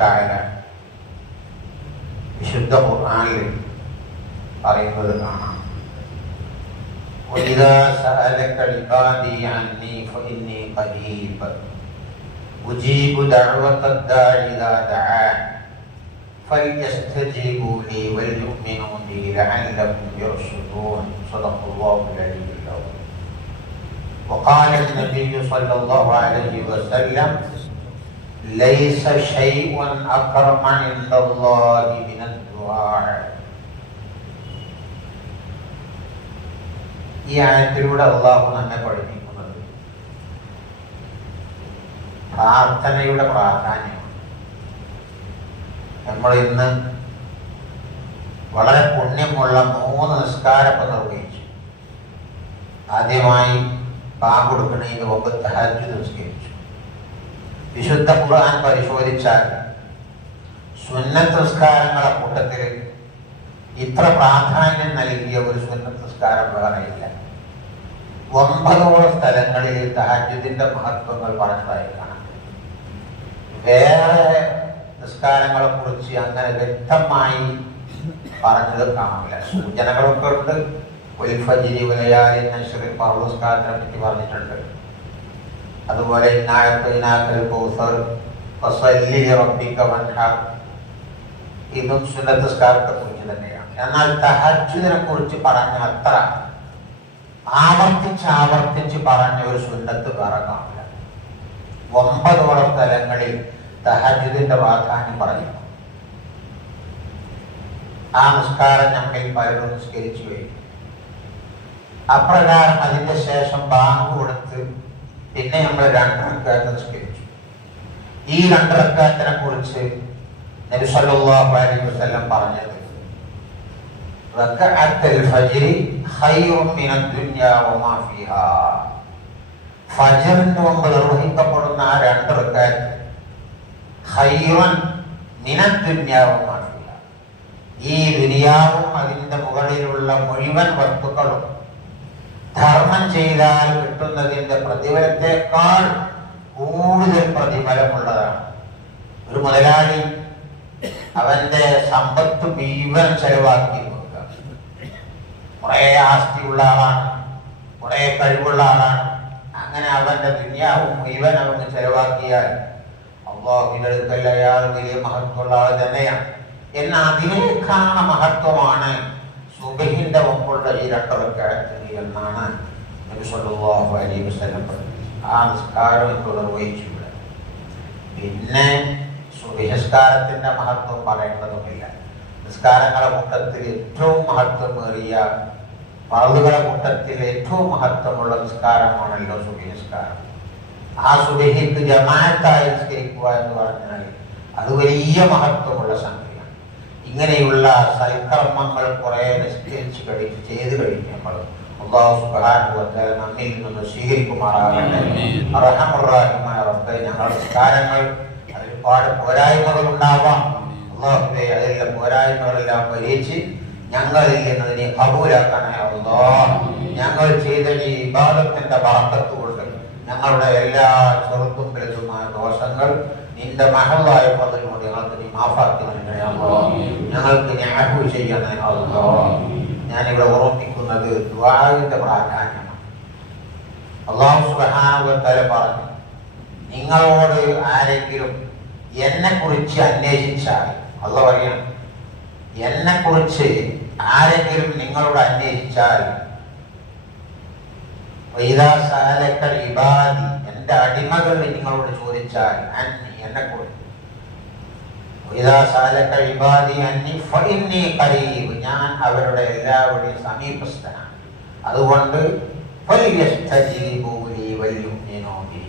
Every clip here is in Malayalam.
തആല വിശുദ്ധ ഖുർആനിൽ പറയുന്നത് കാണാം. وَإِذَا سَأَلَكَ عِبَادِي عَنِّي فَإِنِّي قَرِيبٌ أُجِيبُ دَعْوَةَ الدَّاعِ إِذَا دَعَانِ فَلْيَسْتَجِيبُوا لِي وَلْيُؤْمِنُوا بِي لَعَلَّهُمْ يَرْشُدُونَ صدق الله العلي العظيم. وقال النبي صلى الله عليه وسلم ليس شيء أكرم عند الله من الدعاء. ഈ ആയത്തിലൂടെ അള്ളാഹു നമ്മെ പഠിപ്പിക്കുന്നത് പ്രാർത്ഥനയുടെ പ്രാധാന്യമാണ്. നമ്മൾ ഇന്ന് വളരെ പുണ്യമുള്ള 3 നിസ്കാരം നിർവഹിച്ചു. ആദ്യമായി ബാങ്ക് കൊടുക്കുന്നതിന് മുമ്പ് തഹജ്ജുദ് നിസ്കരിച്ചു. വിശുദ്ധ ഖുർആൻ പരിശോധിച്ചാൽ സുന്നത്ത് നിസ്കാരങ്ങളുടെ കൂട്ടത്തിൽ ഇത്ര പ്രാധാന്യം നൽകിയ ഒരു സുന്നത്ത് നിസ്കാരം വേറെയില്ല. 9 സ്ഥലങ്ങളിൽ തഹജ്ജുദിന്റെ മഹത്വങ്ങൾ പറഞ്ഞതായി കാണാം. വേറെ നിസ്കാരങ്ങളെ കുറിച്ച് അങ്ങനെ വ്യക്തമായി പറഞ്ഞത് കാണില്ല. സൂചനകളൊക്കെ ഉണ്ട്. ഫജ്രി വലയാലി നശ്റിൽ നിസ്കാരത്തിനെ പറ്റി പറഞ്ഞിട്ടുണ്ട്. അതുപോലെ ഇതും സുന്നത്ത് നിസ്കാരത്തെ കുറിച്ച് തന്നെയാണ്. എന്നാൽ തഹജ്ജുദിനെ കുറിച്ച് പറഞ്ഞ അത്ര ആവർത്തിച്ച് പറഞ്ഞ ഒരു സുന്നത്ത് വേറെ കാണില്ല. 9 സ്ഥലങ്ങളിൽ തഹജ്ജുദിന്റെ പ്രാധാന്യം പറഞ്ഞു. ആ നിസ്കാരം നമ്മിൽ പലരും നിസ്കരിച്ചു വരും. അപ്രകാരം അതിന്റെ ശേഷം ബാങ്ക് കൊടുത്ത് പിന്നെ നമ്മൾ 2 റക്അത്ത് നിസ്കരിച്ചു. ഈ 2 റക്അത്തിനെ കുറിച്ച് നബി സല്ലല്ലാഹു അലൈഹി വസല്ലം പറഞ്ഞത് റക്അത്തുൽ ഫജ്രി ഖൈറുൻ മിനദ് ദുനിയ വമാ ഫീഹാ. ഫജ്റിന് മുമ്പ് നിർവഹിക്കപ്പെടുന്ന ആ 2 റക്അത്ത് ഖൈറുൻ മിനദ് ദുനിയ വമാ ഫീഹാ, ഈ ദുനിയാവും അതിന്റെ മുകളിലുള്ള മുഴുവൻ വസ്തുക്കളും ധർമ്മം ചെയ്താൽ കിട്ടുന്നതിന്റെ പ്രതിഫലത്തെക്കാൾ കൂടുതൽ പ്രതിഫലമുള്ളതാണ്. ഒരു മുതലാളി അവന്റെ സമ്പത്ത് മുഴുവൻ ചെലവാക്കി കൊടുക്കുക. കുറെ ആസ്തിയുള്ള ആളാണ്, കുറെ കഴിവുള്ള ആളാണ്. അങ്ങനെ അവന്റെ ദുനിയാവും മുഴുവൻ അവന് ചെലവാക്കിയാൽ അല്ലാഹുവിന്റെ അടുക്കൽ അയാൾ വലിയ മഹത്വമുള്ള ആൾ തന്നെയാണ്. എന്നാൽ അതിനേക്കാൾ മഹത്വമാണ് സുബഹിന്റെ മുമ്പുള്ള ഈ 2 റക്അത്ത് എന്നാണ് നബി സല്ലല്ലാഹു അലൈഹി വസല്ലം പറഞ്ഞത്. ആ നിസ്കാരം നിർവഹിച്ചില്ല. പിന്നെ സുബഹി നിസ്കാരത്തിന്റെ മഹത്വം പറയേണ്ടതുമില്ല. നിസ്കാരങ്ങളുടെ കൂട്ടത്തിൽ ഏറ്റവും മഹത്വമേറിയ ഫർളുകളുടെ കൂട്ടത്തിൽ ഏറ്റവും മഹത്വമുള്ള നിസ്കാരമാണല്ലോ സുബഹി നിസ്കാരം. ആ സുബഹിക്ക് ജമാഅത്തായി നിസ്കരിക്കുക എന്ന് പറഞ്ഞാൽ അത് വലിയ മഹത്വമുള്ള സംഗതിയാണ്. ഇങ്ങനെയുള്ള സൽക്കർമ്മങ്ങൾ കുറെ നിസ്കരിച്ച് ചെയ്ത് കഴിഞ്ഞ് നമ്മൾ അല്ലാഹു സുബ്ഹാനഹു വ തആല നമ്മിൽ നിന്ന് സ്വീകരിക്കുമാറാകട്ടെ. അർഹമുർ-റഹീമായ റബ്ബേ, ഞങ്ങളുടെ നിസ്കാരങ്ങൾ അതിൽ ഒരുപാട് പോരായ്മകൾ ഉണ്ടാവാം. അല്ലാഹുവേ, അതിലെ പോരായ്മകളെല്ലാം പരിഹരിച്ച് ഞങ്ങളിൽ നിന്ന് നീ ഖബൂലാക്കണേ അല്ലാഹ്. ഞങ്ങൾ ചെയ്ത ഈ ഇബാദത്തിന്റെ ബറക്കത്ത് കൊണ്ട് ഞങ്ങളുടെ എല്ലാ ചെറുതും വലുതുമായ ദോഷങ്ങൾ നിന്റെ മഹളായ പദവിയോട് ഞങ്ങൾക്ക് നീ മാഫാക്കി നൽകണേ അല്ലാഹ്. ഞങ്ങൾക്ക് നീ അഫ്വ ചെയ്യണേ അല്ലാഹ്. ഞാനിവിടെ ഓർമ്മിക്കുന്നത് ദുആഇന്റെ പ്രാധാന്യമാണ്. അല്ലാഹു സുബ്ഹാനഹു വ തആല പറഞ്ഞു, നിങ്ങളോട് ആരെങ്കിലും എന്നെ കുറിച്ച് അന്വേഷിച്ചാൽ, അല്ലാഹു പറയാം, എന്നെ കുറിച്ച് ആരെങ്കിലും നിങ്ങളോട് അന്വേഷിച്ചാൽ, വഇദാ സഅലക ഇബാദി, എൻ്റെ അടിമകൾ നിങ്ങളോട് ചോദിച്ചാൽ, അന്നി, എന്നെ കുറിച്ച്, വഇദാ സഅലക ഇബാദി അന്നി ഫഇന്നി ഖരീബ്, ഞാൻ അവരുടെ എല്ലാവരുടെയും സമീപസ്ഥനാണ്. അതുകൊണ്ട് ഫൽയസ്തജീബൂ ലീ വൽയുമിനൂ ബി,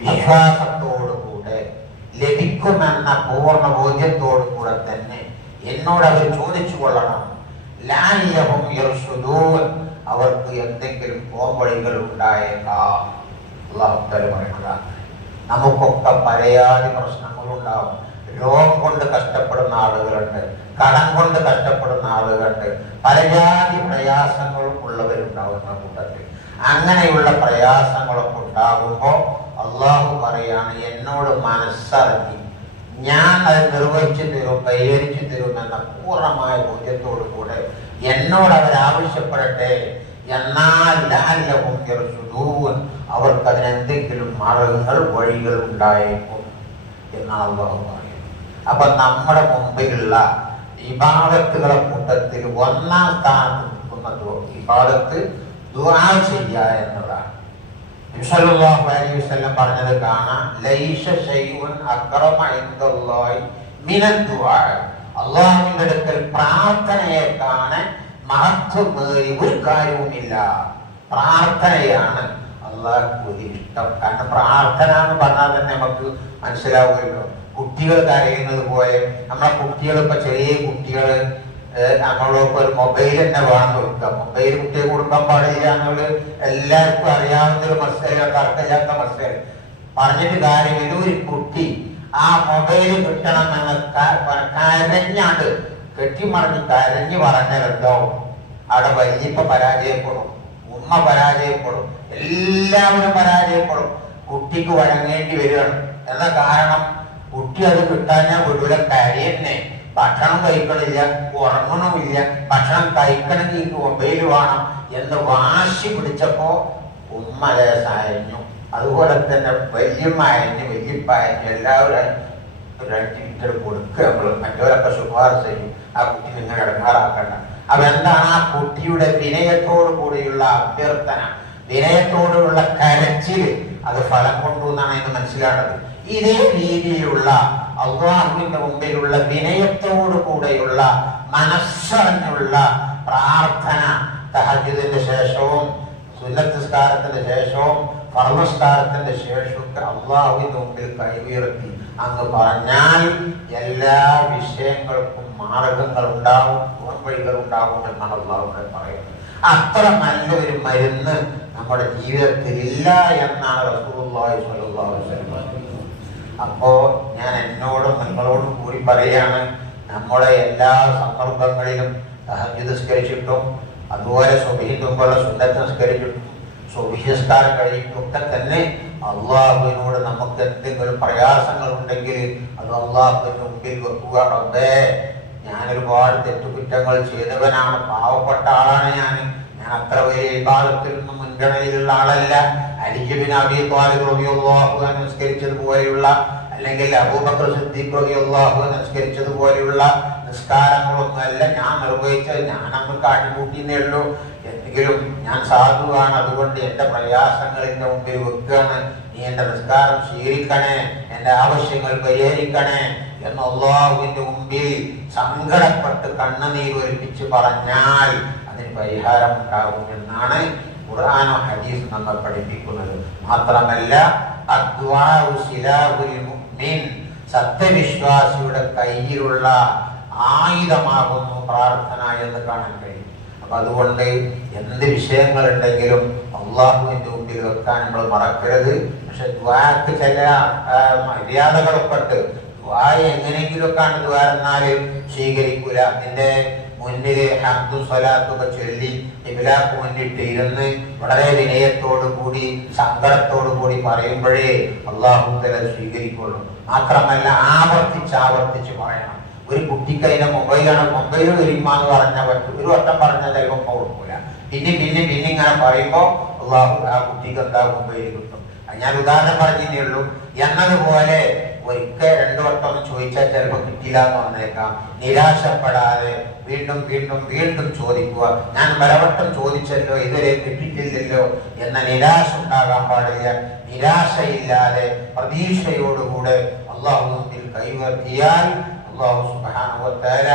വിശ്വാസത്തോടുകൂടെ ലഭിക്കുമെന്ന പൂർണ്ണ ബോധ്യത്തോടു കൂടെ തന്നെ എന്നോട് അവർ ചോദിച്ചു കൊള്ളണം. ലഅല്ലഹും യർശുദൂൻ, അവർക്ക് എന്തെങ്കിലും പോംവഴികൾ ഉണ്ടായേക്കാം. അല്ലാഹു തആല പറയുന്നതാണ്, നമുക്കൊക്കെ പലയാതി പ്രശ്നങ്ങളുണ്ടാവും. രോഗം കൊണ്ട് കഷ്ടപ്പെടുന്ന ആളുകളുണ്ട്, കടം കൊണ്ട് കഷ്ടപ്പെടുന്ന ആളുകളുണ്ട്, പല ജാതി പ്രയാസങ്ങളും ഉള്ളവരുണ്ടാവുന്ന കൂട്ടത്തിൽ. അങ്ങനെയുള്ള പ്രയാസങ്ങളൊക്കെ ഉണ്ടാകുമ്പോൾ അള്ളാഹു പറയാണ്, എന്നോട് മനസ്സറിഞ്ഞ് ഞാൻ അത് നിർവഹിച്ചു തരും, പരിഹരിച്ചു തരും എന്ന പൂർണ്ണമായ ബോധ്യത്തോടു കൂടെ എന്നോട് അവരാവശ്യപ്പെടട്ടെ. എന്നാൽ ലഅല്ലഹും യർശുദൂൻ, അവർക്ക് അതിനെന്തെങ്കിലും മാർഗങ്ങൾ, വഴികൾ ഉണ്ടായേക്കും എന്നാണ് അല്ലാഹു പറയുന്നത്. അപ്പൊ നമ്മുടെ മുമ്പിലുള്ള ഇബാദത്തുകളെ കൂട്ടത്തിൽ ഒന്നാം സ്ഥാനത്ത് നിൽക്കുന്ന ഇബാദത്ത് ദുആ ചെയ്യുക എന്നതാണ്. നബി സല്ലല്ലാഹു അലൈഹി വസല്ലം പറഞ്ഞത് കാണാം, ലൈസ ശൈഉൻ അക്റമ ഇൻദല്ലാഹി മിനദ് ദുആ. അല്ലാഹുവിന്റെ അടുക്കൽ പ്രാർത്ഥനയേക്കാൾ മഹത്വമേറിയ ഒരു കാര്യവുമില്ല. പ്രാർത്ഥനയാണ് അല്ലാഹുവിന് ഇഷ്ടം. കാരണം പ്രാർത്ഥന എന്ന് പറഞ്ഞാൽ തന്നെ നമുക്ക് മനസ്സിലാവുമല്ലോ. കുട്ടികൾ കരയുന്നത് പോലെ നമ്മളെ കുട്ടികൾ, ഇപ്പൊ ചെറിയ കുട്ടികൾ നമ്മളൊക്കെ ഒരു മൊബൈൽ തന്നെ വേണം കൊടുക്കാം. മൊബൈൽ കുട്ടിയെ കൊടുക്കാൻ പാടില്ല എന്നുള്ളത് എല്ലാവർക്കും അറിയാവുന്ന ഒരു മത്സരം, തർക്കമില്ലാത്ത മത്സരം. പറഞ്ഞിട്ട് കാര്യമില്ല. ഒരു കുട്ടി ആ മൊബൈൽ കിട്ടണമെന്ന് കരഞ്ഞാണ്ട് കെട്ടിമറിഞ്ഞ് കരഞ്ഞു പറഞ്ഞാലെന്തോ അവിടെ വല്യപ്പ പരാജയപ്പെടും, ഉമ്മ പരാജയപ്പെടും, എല്ലാവരും പരാജയപ്പെടും. കുട്ടിക്ക് വഴങ്ങേണ്ടി വരികയാണ്. എന്ന കാരണം കുട്ടി അത് കിട്ടാഞ്ഞാൽ വിടൂല, കരയന്നെ. ഭക്ഷണം കഴിക്കണില്ല, ഉറങ്ങണമില്ല, ഭക്ഷണം കഴിക്കണമെങ്കിൽ മൊബൈൽ വേണം എന്ന് വാശി പിടിച്ചപ്പോ ഉമ്മ ലേശായഞ്ഞു. അതുപോലെ തന്നെ വല്യമ്മ അയഞ്ഞു, വല്യപ്പ അയഞ്ഞു, എല്ലാവരും ഒരു 5 മിനിറ്റ് കൊടുക്കുക. നമ്മൾ മറ്റവരൊക്കെ ശുപാർശ ചെയ്യും, ആ കുട്ടി നിങ്ങൾ ഇടങ്ങാറാക്കണ്ട. അതെന്താണ്? ആ കുട്ടിയുടെ വിനയത്തോടു കൂടിയുള്ള അഭ്യർത്ഥന, വിനയത്തോടുള്ള കരച്ചിൽ, അത് ഫലം കൊണ്ടു എന്നാണ് അതിന് മനസ്സിലാണത്. ഇതേ രീതിയിലുള്ള അല്ലാഹുവിന്റെ മുമ്പിലുള്ള വിനയത്തോടു കൂടെയുള്ള മനസ്സറിഞ്ഞുള്ള പ്രാർത്ഥന തഹജ്ജുദിന്റെ ശേഷവും സുന്നത്ത് നിസ്കാരത്തിന്റെ ശേഷവും ഫർള് നിസ്കാരത്തിന്റെ ശേഷവും അല്ലാഹുവിന്റെ മുമ്പിൽ കൈയുയർത്തി അങ്ങ് പറഞ്ഞാൽ എല്ലാ വിഷയങ്ങൾക്കും മാർഗങ്ങൾ ഉണ്ടാവും, വഴികൾ ഉണ്ടാവും എന്നാണ് അല്ലാഹു പറയുന്നത്. അത്ര നല്ലൊരു മരുന്ന് നമ്മുടെ ജീവിതത്തിൽ ഇല്ല എന്നാണ് റസൂലുള്ളാഹി സ്വല്ലല്ലാഹു അലൈഹി വസല്ലം പറഞ്ഞത്. അപ്പോ ഞാൻ എന്നോടും നിങ്ങളോടും കൂടി പറയാണ്, നമ്മുടെ എല്ലാ സന്ദർഭങ്ങളിലും തഹജ്ജുദ് നിസ്കരിച്ചിട്ടും അതുപോലെ സുബ്ഹിക്ക് മുമ്പുള്ള സുന്നത്ത് നിസ്കരിച്ചിട്ടും സുബ്ഹി നിസ്കാരം കഴിഞ്ഞിട്ടൊക്കെ തന്നെ അല്ലാഹുവിനോട് നമുക്ക് എന്തെങ്കിലും പ്രയാസങ്ങൾ ഉണ്ടെങ്കിൽ അത് അല്ലാഹുവിന്റെ മുമ്പിൽ വെക്കുക. റബ്ബേ, ഞാൻ ഒരുപാട് തെറ്റുകുറ്റങ്ങൾ ചെയ്തവനാണ്, പാവപ്പെട്ട ആളാണ്, ഞാൻ അത്ര വലിയ ഇബാദത്തിലൊന്നും മുൻഗണനയിലുള്ള ആളല്ല. അലി ഇബ്നു അബീ ത്വാലിബ് റളിയല്ലാഹു അൻഹു നിസ്കരിച്ചതുപോലെയുള്ള, അല്ലെങ്കിൽ അബൂബക്കർ സിദ്ദീഖ് റളിയല്ലാഹു അൻഹു നിസ്കരിച്ചതുപോലെയുള്ള നിസ്കാരങ്ങളൊന്നുമല്ല ഞാൻ നിർവഹിച്ചത്. ഞാനന്ന് കാട്ടിക്കൂട്ടിന്നേ ഉള്ളൂ. എന്തെങ്കിലും ഞാൻ സാധുവാണ്, അതുകൊണ്ട് എന്റെ പ്രയാസങ്ങൾ എന്റെ മുമ്പിൽ വെക്കുകയാണ്. നീ എന്റെ നിസ്കാരം സ്വീകരിക്കണേ, എന്റെ ആവശ്യങ്ങൾ പരിഹരിക്കണേ എന്ന് അല്ലാഹുവിന്റെ മുമ്പിൽ സങ്കടപ്പെട്ട് കണ്ണുനീർ ഒലിപ്പിച്ച് പറഞ്ഞാൽ അതിന് പരിഹാരം ഉണ്ടാകും എന്നാണ് ഖുർആനോ ഹദീസ് നമ്മൾ പഠിപ്പിക്കുന്നത്. മാത്രമല്ല അദ്ദുആഉ സിലാഹുൽ മുഅ്മിൻ, സത്യവിശ്വാസിയുടെ കയ്യിലുള്ള ആയുധമാകുന്നു പ്രാർത്ഥന എന്ന് കാണാൻ കഴിയും. അപ്പൊ അതുകൊണ്ട് എന്ത് വിഷയങ്ങളുണ്ടെങ്കിലും അല്ലാഹുവിന്റെ മുമ്പിൽ വെക്കാൻ നമ്മൾ മറക്കരുത്. പക്ഷെ ദുആക്ക് ചില മര്യാദകളൊക്കെ ഉണ്ട്. ദുആ എങ്ങനെയെങ്കിലുമൊക്കെയാണ് ദുആ എന്നാല് സ്വീകരിക്കൂല. അതിന്റെ മുന്നിൽ ഹംദും സ്വലാത്തും ഒക്കെ ചൊല്ലി ഖിബ്ലക്ക് മുന്നിട്ട് ഇരുന്ന് വളരെ വിനയത്തോടു കൂടി സങ്കടത്തോടു കൂടി പറയുമ്പോഴേ അല്ലാഹു തആല സ്വീകരിക്കുള്ളൂ. മാത്രമല്ല ആവർത്തിച്ച് പറയണം. ഒരു കുട്ടിക്ക് അതിന്റെ മൊബൈൽ വരുമാന്ന് പറഞ്ഞാൽ പറ്റും, ഒരു വട്ടം പറഞ്ഞാൽ ചിലപ്പോൾ കൊടുക്കൂല. പിന്നെ ഇങ്ങനെ പറയുമ്പോ അല്ലാഹു ആ കുട്ടിക്ക് എന്താ മൊബൈൽ കിട്ടും. ഞാൻ ഉദാഹരണം പറഞ്ഞേ ഉള്ളൂ. എന്നതുപോലെ ഒരിക്കൽ 2 വട്ടം ചോദിച്ചാൽ ചിലപ്പോൾ കിട്ടില്ല എന്ന് വന്നേക്കാം. നിരാശപ്പെടാതെ വീണ്ടും ചോദിക്കുക. ഞാൻ പലവട്ടം ചോദിച്ചല്ലോ, ഇതുവരെ കിട്ടിയിട്ടില്ലല്ലോ എന്ന നിരാശ ഉണ്ടാകാൻ പാടില്ല. നിരാശയില്ലാതെ പ്രതീക്ഷയോടുകൂടെ അല്ലാഹു മുമ്പിൽ കൈവർത്തിയാൽ അല്ലാഹു സുബ്ഹാനഹു വ തആല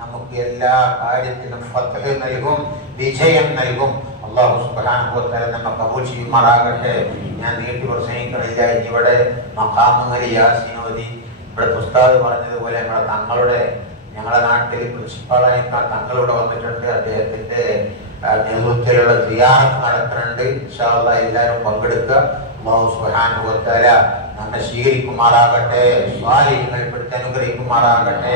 നമുക്ക് എല്ലാ കാര്യത്തിലും ഫത്ഹ് നൽകും, വിജയം നൽകും. അല്ലാഹു സുബ്ഹാനഹു വ തആല നമ്മെ കബൂൽ ചെയ്യുമാറാകട്ടെ. ഞാൻ നീട്ടി പ്രസംഗിക്കണില്ല. ഇവിടെ മഖാമുകളിൽ യാസീൻ ഓതി, ഇവിടെ ഉസ്താദ് പറഞ്ഞതുപോലെ ഞങ്ങളുടെ നാട്ടിൽ പ്രിൻസിപ്പാളായി തങ്ങളിവിടെ വന്നിട്ടുണ്ട്. അദ്ദേഹത്തിന്റെ നേതൃത്വത്തിലുള്ള സിയാറത്ത് നടത്തുന്നുണ്ട്. ഇൻഷാ അല്ലാഹ് എല്ലാവരും പങ്കെടുക്കുക. അല്ലാഹു സുബ്ഹാനഹു വ തആല നമ്മെ സ്വീകരിക്കുമാറാകട്ടെ, സ്വാലിഹ്യങ്ങൾ പെടുത്തി അനുഗ്രഹിക്കുമാറാകട്ടെ.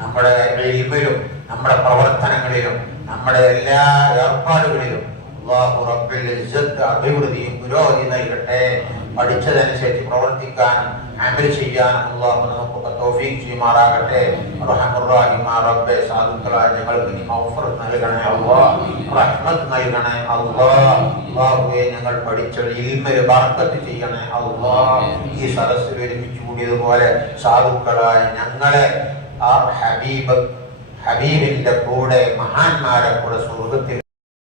നമ്മുടെ ഇൽമിലും നമ്മുടെ പ്രവർത്തനങ്ങളിലും നമ്മുടെ എല്ലാ ഏർപ്പാടുകളിലും അല്ലാഹു റബ്ബുൽ ഇസ്സത്ത് അഭിവൃദ്ധിയും പുരോഗതി നൽകട്ടെ. പഠിച്ചതനുസരിച്ച് പ്രവർത്തിക്കാനും അമൽ ചെയ്യാനും അല്ലാഹു നമുക്ക് തൗഫീഖ് ചെയ്യുമാറാകട്ടെ. റഹ്മാനുർ റഹീമായ റബ്ബേ, സാധുക്കളായ ഞങ്ങൾക്ക് നീ മഗ്ഫിറത്ത് നൽകണേ അല്ലാഹ്, റഹ്മത്ത് നൽകണേ അല്ലാഹ്. അല്ലാഹുവേ, ഞങ്ങൾ പഠിച്ച ഇൽമിൽ ബർക്കത്ത് ചെയ്യണേ അല്ലാഹ്. ഈ സദസ്സിൽ ഒരുമിച്ച് കൂടിയതുപോലെ സാധുക്കളായ ഞങ്ങളെ ആ ഹബീബിന്റെ കൂടെ മഹാന്മാരെ കൂടെ സ്വർഗ്ഗത്തിൽ